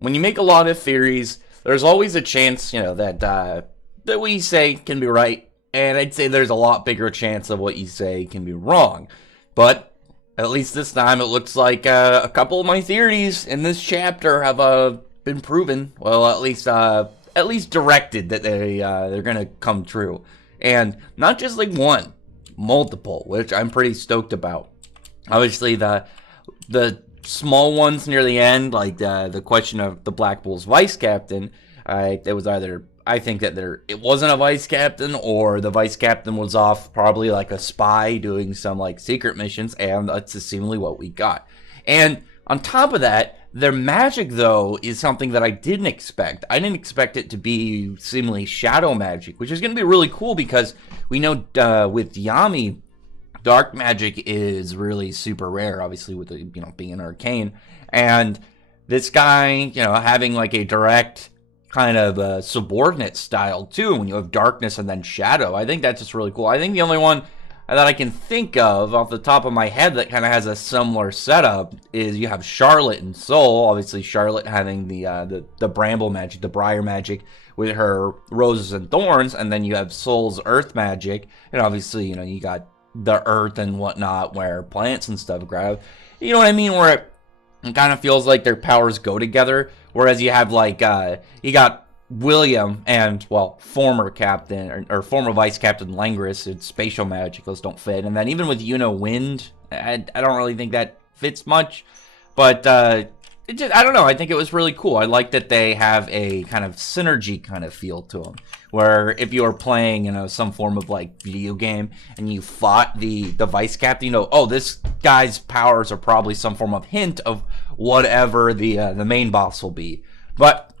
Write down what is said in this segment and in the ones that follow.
when you make a lot of theories, there's always a chance, that what you say can be right, and I'd say there's a lot bigger chance of what you say can be wrong. But at least this time, it looks like a couple of my theories in this chapter have been proven. Well, at least directed that they're gonna come true, and not just like one, multiple, which I'm pretty stoked about. Obviously, the small ones near the end, like the question of the Black Bulls vice captain, it was either I think that it wasn't a vice captain, or the vice captain was off, probably like a spy doing some like secret missions, and that's seemingly what we got. And on top of that, their magic though is something that I didn't expect. I didn't expect it to be seemingly shadow magic, which is going to be really cool because we know with Yami, dark magic is really super rare, obviously with the, being an arcane, and this guy, having like a direct kind of subordinate style too, when you have darkness and then shadow. I think that's just really cool. I think the only one that I can think of off the top of my head that kind of has a similar setup is you have Charlotte and Soul. Obviously Charlotte having the bramble magic, the briar magic with her roses and thorns, and then you have Soul's earth magic, and obviously you got the earth and whatnot where plants and stuff grow. You know what I mean? Where it kind of feels like their powers go together. Whereas you have like you got William and, well, former captain or former vice captain Langris. It's spatial magic; those don't fit. And then even with Wind, I don't really think that fits much. But I don't know. I think it was really cool. I like that they have a kind of synergy kind of feel to them. Where if you are playing, some form of like video game and you fought the vice captain, oh, this guy's powers are probably some form of hint of whatever the main boss will be. But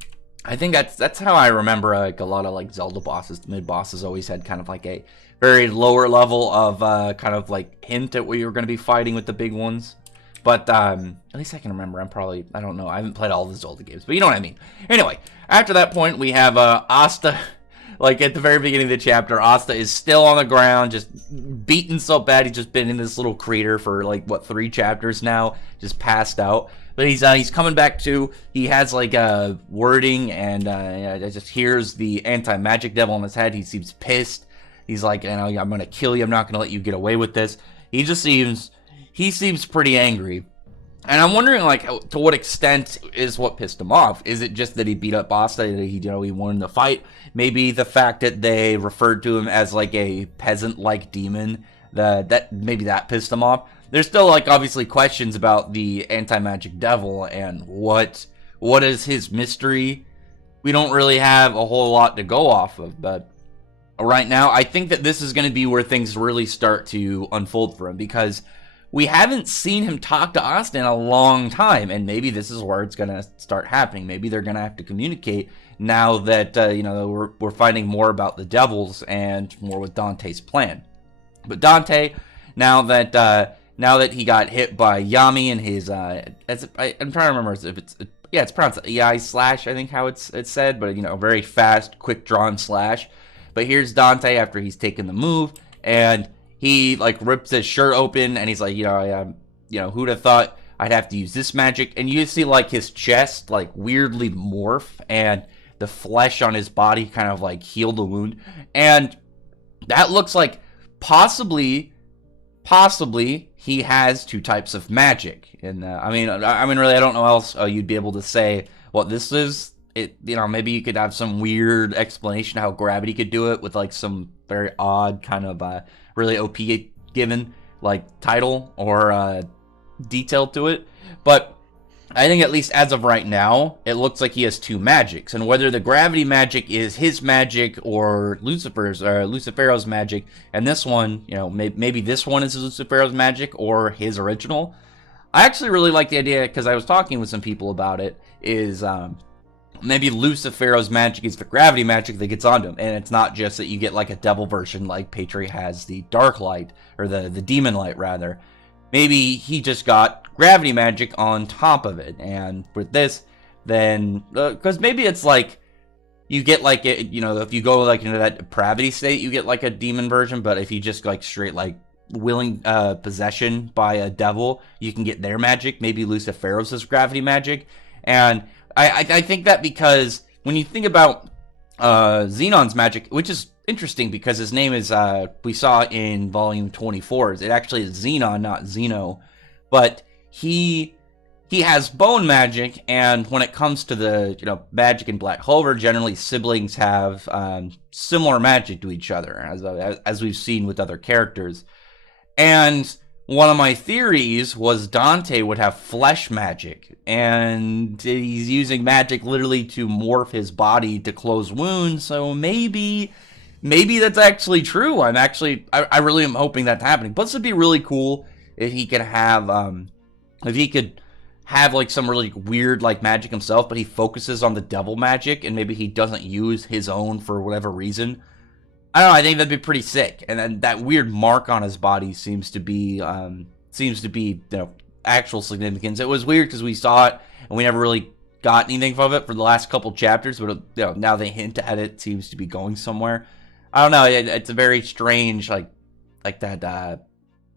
I think that's how I remember like a lot of like Zelda bosses. The mid bosses always had kind of like a very lower level of kind of like hint at where you're going to be fighting with the big ones. But at least I can remember. I don't know. I haven't played all the Zelda games, but you know what I mean. Anyway, after that point, we have Asta. Like at the very beginning of the chapter, Asta is still on the ground, just beaten so bad. He's just been in this little crater for like 3 chapters now, just passed out. But he's coming back to. He has like wording, and I just hears the anti-magic devil in his head. He seems pissed. He's like, I'm gonna kill you. I'm not gonna let you get away with this. He seems pretty angry. And I'm wondering, like, to what extent is what pissed him off? Is it just that he beat up Asta, that he won the fight? Maybe the fact that they referred to him as, like, a peasant-like demon, maybe that pissed him off. There's still, like, obviously questions about the anti-magic devil and what is his mystery. We don't really have a whole lot to go off of, but right now, I think that this is going to be where things really start to unfold for him, because we haven't seen him talk to Asta in a long time, and maybe this is where it's going to start happening. Maybe they're going to have to communicate now that, we're finding more about the devils and more with Dante's plan. But Dante, now that he got hit by Yami and his, I'm trying to remember if it's pronounced EI slash, I think how it's said, but, very fast, quick drawn slash. But here's Dante after he's taken the move, and he like rips his shirt open, and he's like, who'd have thought I'd have to use this magic? And you see like his chest like weirdly morph, and the flesh on his body kind of like heal the wound, and that looks like possibly he has 2 types of magic. And I mean, really, I don't know how else you'd be able to say what this is. Maybe you could have some weird explanation how gravity could do it with like some very odd kind of really OP given like title or detail to it. But I think at least as of right now, it looks like he has 2 magics, and whether the gravity magic is his magic or Lucifero's magic, and this one, maybe this one is Lucifero's magic or his original. I actually really like the idea, because I was talking with some people about it, is maybe Lucifero's magic is the gravity magic that gets onto him, and it's not just that you get like a devil version like Patri has the dark light, or the demon light rather. Maybe he just got gravity magic on top of it, and with this, then, because maybe it's like, you get like, if you go like into that depravity state, you get like a demon version, but if you just like straight like willing possession by a devil, you can get their magic. Maybe Lucifero's is gravity magic. And I think that because when you think about Xenon's magic, which is interesting because his name is, we saw in volume 24, it actually is Xenon, not Xeno, but he has bone magic, and when it comes to the magic in Black Clover, generally siblings have similar magic to each other, as we've seen with other characters. And one of my theories was Dante would have flesh magic, and he's using magic literally to morph his body to close wounds. So maybe that's actually true. I really am hoping that's happening. Plus, it'd be really cool if he could have like some really weird like magic himself, but he focuses on the devil magic, and maybe he doesn't use his own for whatever reason. I don't know. I think that'd be pretty sick. And then that weird mark on his body seems to be actual significance. It was weird because we saw it and we never really got anything from it for the last couple chapters, but now they hint at it. It seems to be going somewhere. I don't know. It's a very strange like that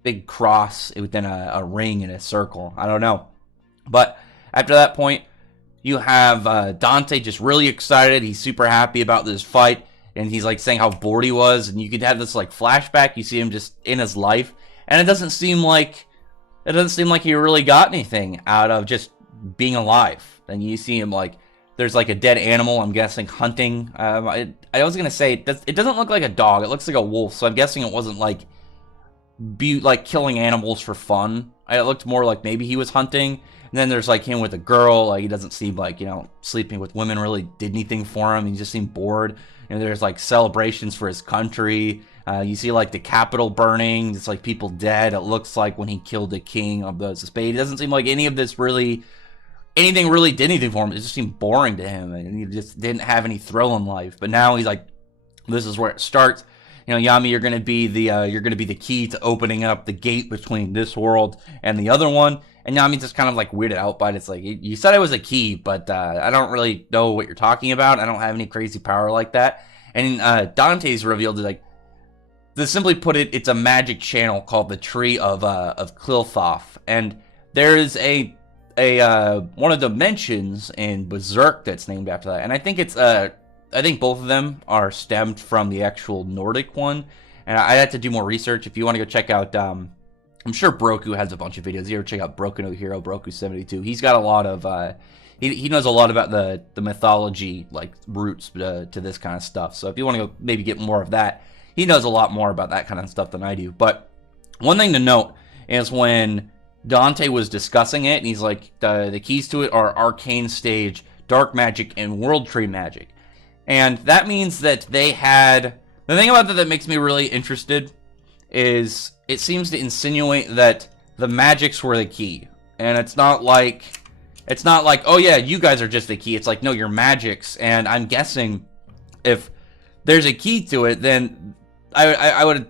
big cross within a ring in a circle. I don't know. But after that point, you have Dante just really excited. He's super happy about this fight. And he's like saying how bored he was, and you could have this like flashback. You see him just in his life, and it doesn't seem like he really got anything out of just being alive. And you see him like there's like a dead animal. I'm guessing hunting. I was gonna say it doesn't look like a dog. It looks like a wolf. So I'm guessing it wasn't like killing animals for fun. It looked more like maybe he was hunting. And then there's like him with a girl. Like he doesn't seem like sleeping with women really did anything for him. He just seemed bored. And there's like celebrations for his country. You see like the Capitol burning. It's like people dead. It looks like when he killed the king of the Spade. It doesn't seem like anything really did anything for him. It just seemed boring to him, and he just didn't have any thrill in life. But now he's like, this is where it starts. Yami, you're gonna be the key to opening up the gate between this world and the other one. And Yami's just kind of like weirded out by it. It's like, you said I was a key, but I don't really know what you're talking about. I don't have any crazy power like that. And Dante's revealed like, to simply put it, it's a magic channel called the Tree of Klilthoth. And there's a one of the dimensions in Berserk that's named after that. And I think I think both of them are stemmed from the actual Nordic one. And I had to do more research. If you want to go check out, I'm sure Broku has a bunch of videos. You ever check out Broken No Hero, Broku72? He's got a lot of, he knows a lot about the mythology, like, roots to this kind of stuff. So if you want to go maybe get more of that, he knows a lot more about that kind of stuff than I do. But one thing to note is when Dante was discussing it, and he's like, the keys to it are Arcane Stage, Dark Magic, and World Tree Magic. And that means that they had... The thing about that makes me really interested is it seems to insinuate that the magics were the key. And it's not like, oh yeah, you guys are just the key. It's like, no, you're magics. And I'm guessing if there's a key to it, then I would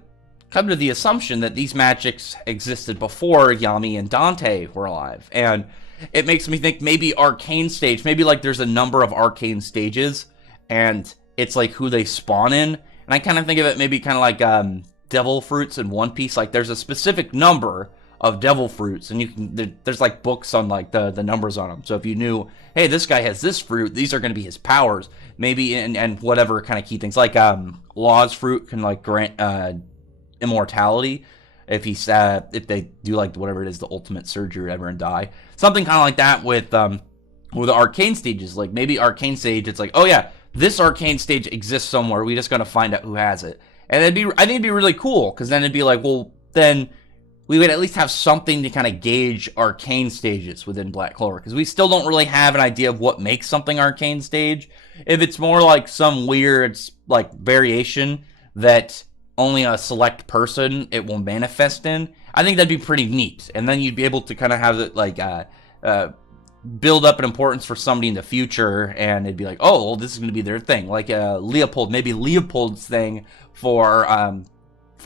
come to the assumption that these magics existed before Yami and Dante were alive. And it makes me think maybe Arcane Stage, maybe like there's a number of Arcane Stages, and it's like who they spawn in. And I kind of think of it maybe kind of like devil fruits in One Piece. Like there's a specific number of devil fruits, and there's like books on like the numbers on them. So if you knew, hey, this guy has this fruit, these are going to be his powers, maybe, and whatever kind of key things. Like Law's fruit can like grant immortality if they do like whatever it is, the ultimate surgery or whatever, and die. Something kind of like that with the Arcane Stages. Like maybe Arcane Stage, it's like, oh yeah, this Arcane Stage exists somewhere. We just got to find out who has it. And I think it'd be really cool, because then it'd be like, well, then we would at least have something to kind of gauge Arcane Stages within Black Clover, because we still don't really have an idea of what makes something Arcane Stage. If it's more like some weird like variation that only a select person it will manifest in, I think that'd be pretty neat. And then you'd be able to kind of have it like build up an importance for somebody in the future, and it'd be like, oh, well, this is going to be their thing. Like Leopold, maybe Leopold's thing for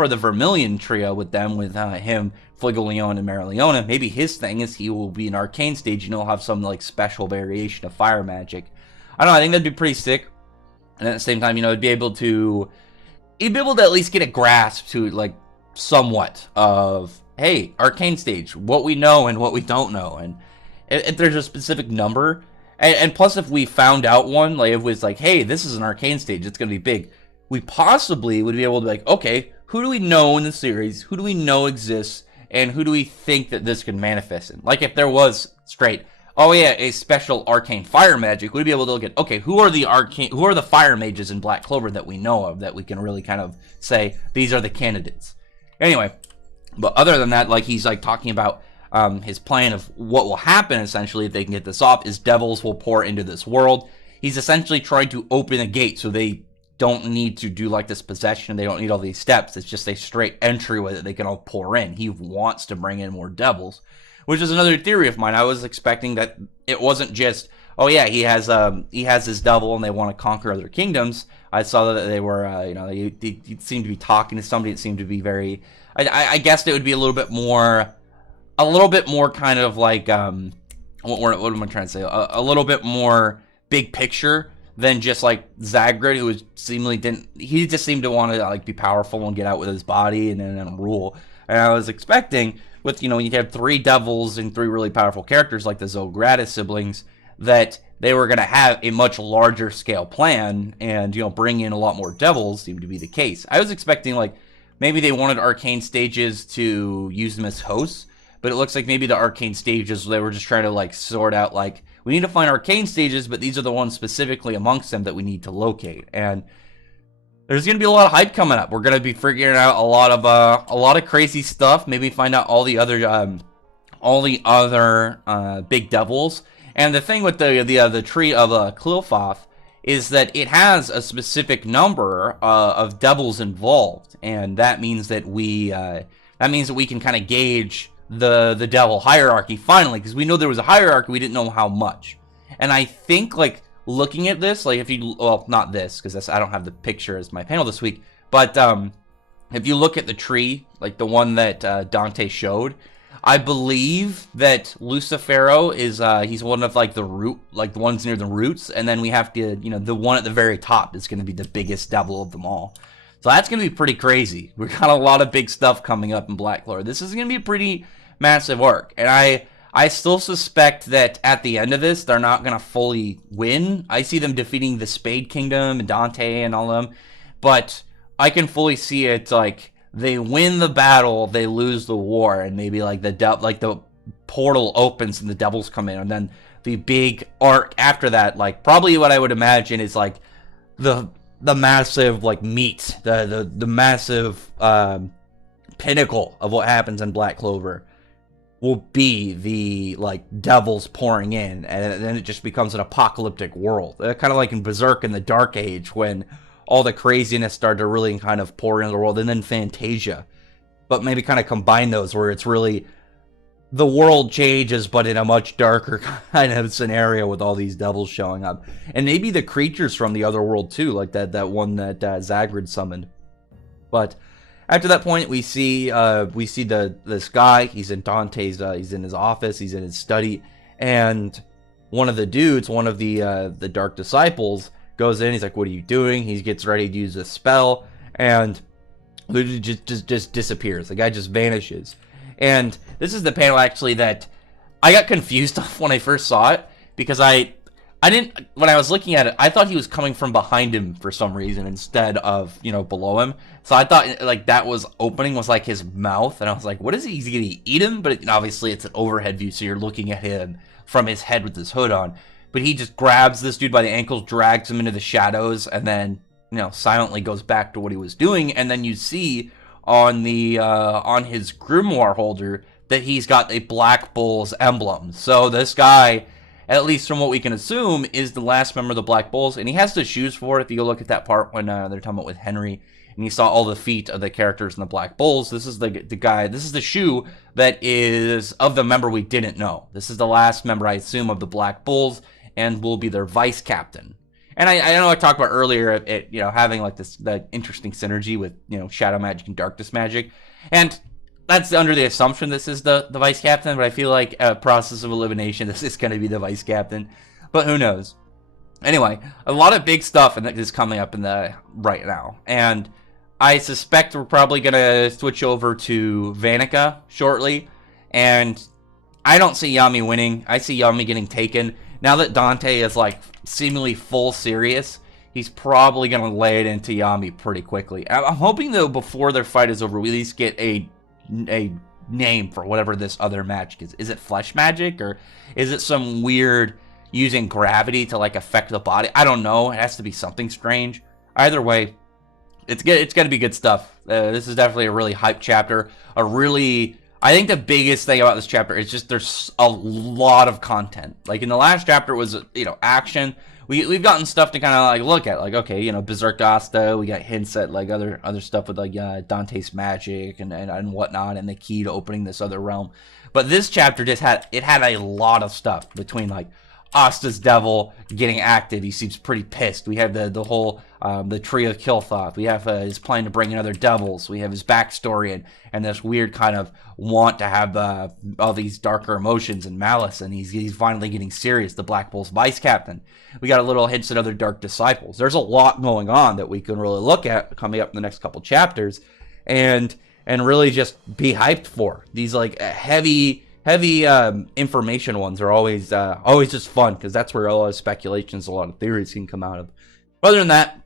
the Vermilion trio with them, with him, Fligoleon, and Marileona. Maybe his thing is he will be an Arcane Stage, and he'll have some like special variation of fire magic. I don't know, I think that'd be pretty sick. And at the same time, he'd be able to at least get a grasp to like somewhat of, hey, Arcane Stage, what we know and what we don't know. And if there's a specific number, And plus, if we found out one, like, if it was like, hey, this is an arcane stage, it's going to be big, we possibly would be able to be like, okay, who do we know in the series? Who do we know exists? And who do we think that this could manifest in? Like, if there was straight, oh yeah, a special arcane fire magic, we'd be able to look at, okay, who are the fire mages in Black Clover that we know of, that we can really kind of say, these are the candidates. Anyway, but other than that, like, he's like talking about his plan of what will happen, essentially, if they can get this off, is devils will pour into this world. He's essentially trying to open a gate so they don't need to do like this possession. They don't need all these steps. It's just a straight entryway that they can all pour in. He wants to bring in more devils, which is another theory of mine. I was expecting that it wasn't just, oh yeah, he has his devil and they want to conquer other kingdoms. I saw that they were, they seemed to be talking to somebody. It seemed to be very, I guessed it would be a little bit more kind of like, what am I trying to say? A little bit more big picture than just like Zagrid, who he just seemed to want to like be powerful and get out with his body and then rule. And I was expecting with, when you have 3 devils and 3 really powerful characters like the Zograta siblings, that they were going to have a much larger scale plan and, bring in a lot more devils. Seemed to be the case. I was expecting like maybe they wanted arcane stages to use them as hosts, but it looks like maybe the arcane stages, they were just trying to like sort out like, we need to find arcane stages, but these are the ones specifically amongst them that we need to locate. And there's going to be a lot of hype coming up. We're going to be figuring out a lot of crazy stuff. Maybe find out all the other big devils. And the thing with the tree of Clover is that it has a specific number of devils involved, and that means that we can kind of gauge the devil hierarchy finally, because we know there was a hierarchy, we didn't know how much. And I think like looking at this, like not this, because I don't have the picture as my panel this week, but if you look at the tree, like the one that Dante showed, I believe that Lucifero is he's one of like the root, like the ones near the roots, and then we have to, the one at the very top is going to be the biggest devil of them all. So that's going to be pretty crazy. We've got a lot of big stuff coming up in Black Clover. This is going to be a pretty massive arc. And I still suspect that at the end of this, they're not going to fully win. I see them defeating the Spade Kingdom and Dante and all them. But I can fully see it like they win the battle, they lose the war, and maybe like the portal opens and the devils come in. And then the big arc after that, like probably what I would imagine is like the massive like meat, the massive pinnacle of what happens in Black Clover will be the like devils pouring in, and then it just becomes an apocalyptic world, kind of like in Berserk in the Dark Age when all the craziness started to really kind of pour into the world, and then Fantasia, but maybe kind of combine those where it's really the world changes, but in a much darker kind of scenario with all these devils showing up. And maybe the creatures from the other world too, like that one that Zagrid summoned. But after that point, we see this guy. He's in Dante's, he's in his office, he's in his study, and one of the dudes, one of the Dark Disciples, goes in. He's like, "What are you doing?" He gets ready to use a spell, and literally just disappears. The guy just vanishes. And this is the panel actually that I got confused off when I first saw it, because I didn't, when I was looking at it, I thought he was coming from behind him for some reason instead of, below him. So I thought like that was opening was like his mouth, and I was like, what is he? Is he gonna eat him? But obviously it's an overhead view, so you're looking at him from his head with his hood on. But he just grabs this dude by the ankles, drags him into the shadows, and then silently goes back to what he was doing. And then you see on his grimoire holder that he's got a Black Bulls emblem. So this guy, at least from what we can assume, is the last member of the Black Bulls, and he has the shoes for it. If you go look at that part when they're talking about with Henry, and you saw all the feet of the characters in the Black Bulls, this is the guy, this is the shoe that is of the member we didn't know. This is the last member, I assume, of the Black Bulls, and will be their vice captain. And I know I talked about earlier it having like that interesting synergy with shadow magic and darkness magic, and that's under the assumption this is the vice captain. But I feel like a process of elimination, this is going to be the vice captain, but who knows? Anyway, a lot of big stuff is coming up right now, and I suspect we're probably going to switch over to Vanica shortly, and I don't see Yami winning. I see Yami getting taken. now that Dante is like seemingly full serious, he's probably gonna lay it into Yami pretty quickly. I'm hoping though before their fight is over, we at least get a name for whatever this other magic is. Is it flesh magic, or is it some weird using gravity to like affect the body? I don't know. It has to be something strange. Either way, it's good. It's gonna be good stuff. This is definitely a really hype chapter. I think the biggest thing about this chapter is just there's a lot of content. Like in the last chapter was, action. We've gotten stuff to kind of like look at, like, okay, Berserk Asta. We got hints at like other stuff with like Dante's magic and whatnot, and the key to opening this other realm. But this chapter just had a lot of stuff between like Asta's devil getting active. He seems pretty pissed. We have the whole the tree of Kilthoth. We have his plan to bring in other devils. We have his backstory and this weird kind of want to have all these darker emotions and malice. And he's finally getting serious. The Black Bull's vice captain. We got a little hints at other dark disciples. There's a lot going on that we can really look at coming up in the next couple chapters, and really just be hyped for. These like heavy information ones are always just fun, because that's where a lot of speculations, a lot of theories can come out of. Other than that,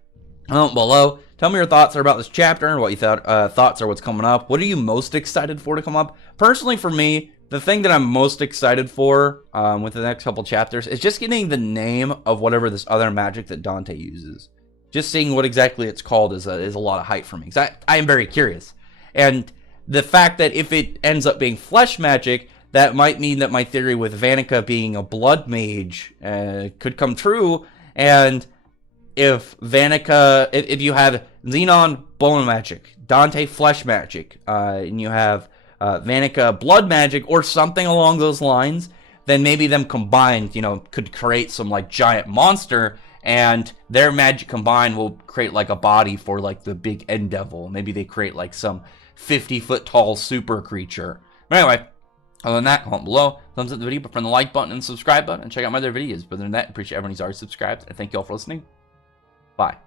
comment below. Tell me your thoughts about this chapter and what you thought. Thoughts are what's coming up. What are you most excited for to come up? Personally, for me, the thing that I'm most excited for with the next couple chapters is just getting the name of whatever this other magic that Dante uses. Just seeing what exactly it's called is a lot of hype for me, because I am very curious. And the fact that if it ends up being flesh magic, that might mean that my theory with Vanica being a blood mage could come true. And if Vanica, if you have Xenon bone magic, Dante flesh magic, and you have Vanica blood magic or something along those lines, then maybe them combined, could create some like giant monster, and their magic combined will create like a body for like the big end devil. Maybe they create like some 50-foot tall super creature. But anyway, other than that, comment below, thumbs up the video, but from the like button and subscribe button, and check out my other videos. But other than that, appreciate everyone who's already subscribed, and thank you all for listening. Bye.